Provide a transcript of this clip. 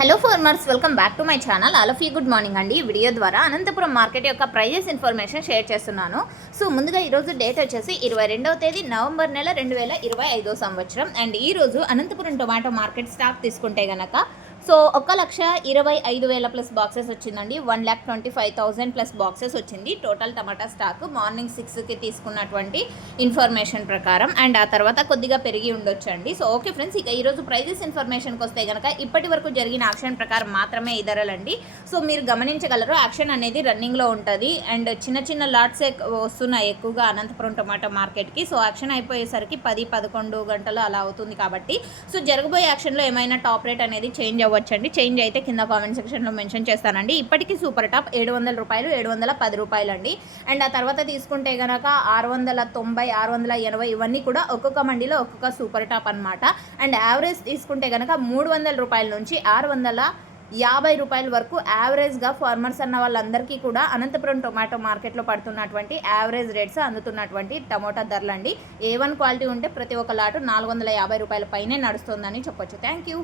Hello farmers, welcome back to my channel. All of you good morning అండి. ఈ video ద్వారా Anantapuram market యొక్క prices information share చేస్తున్నాను. So ముందుగా ఈరోజు డేట్ వచ్చేసి 22వ తేదీ నవంబర్ నెల 2025 సంవత్సరం. అండ్ ఈరోజు అనంతపురం టొమాటో మార్కెట్ స్టాక్ తీసుకుంటే గనక సో 1,25,000 ప్లస్ బాక్సెస్ వచ్చిందండి. 1,25,000 ప్లస్ బాక్సెస్ వచ్చింది టోటల్ టమాటా స్టాక్ మార్నింగ్ 6కి తీసుకున్నటువంటి ఇన్ఫర్మేషన్ ప్రకారం. అండ్ ఆ తర్వాత కొద్దిగా పెరిగి ఉండొచ్చండి. సో ఓకే ఫ్రెండ్స్, ఇక ఈరోజు ప్రైజెస్ ఇన్ఫర్మేషన్కి వస్తే కనుక ఇప్పటి వరకు జరిగిన యాక్షన్ ప్రకారం మాత్రమే ఈ ధరలండి. సో మీరు గమనించగలరు, యాక్షన్ అనేది రన్నింగ్లో ఉంటుంది. అండ్ చిన్న చిన్న లాట్స్ వస్తున్నాయి ఎక్కువగా అనంతపురం టొమాటో మార్కెట్కి. సో యాక్షన్ అయిపోయేసరికి 10-11 గంటలు అలా అవుతుంది కాబట్టి సో జరగబోయే యాక్షన్లో ఏమైనా టాప్ రేట్ అనేది చేంజ్ అవ్వచ్చండి. చేంజ్ అయితే కింద కామెంట్ సెక్షన్లో మెన్షన్ చేస్తానండి. ఇప్పటికీ సూపర్ టాప్ 700 రూపాయలు, 710 రూపాయలు అండి. అండ్ ఆ తర్వాత తీసుకుంటే కనుక 690, 680 ఇవన్నీ కూడా ఒక్కొక్క మండీలో ఒక్కొక్క సూపర్ టాప్ అనమాట. అండ్ యావరేజ్ తీసుకుంటే కనుక 300 రూపాయల నుంచి 650 రూపాయల వరకు యావరేజ్గా ఫార్మర్స్ అన్న వాళ్ళందరికీ కూడా అనంతపురం టొమాటో మార్కెట్లో పడుతున్నటువంటి యావరేజ్ రేట్స్ అందుతున్నటువంటి టమోటా ధరలండి. A1 క్వాలిటీ ఉంటే ప్రతి ఒక్క లాటు 450 రూపాయల పైనే నడుస్తుందని చెప్పొచ్చు. Thank you.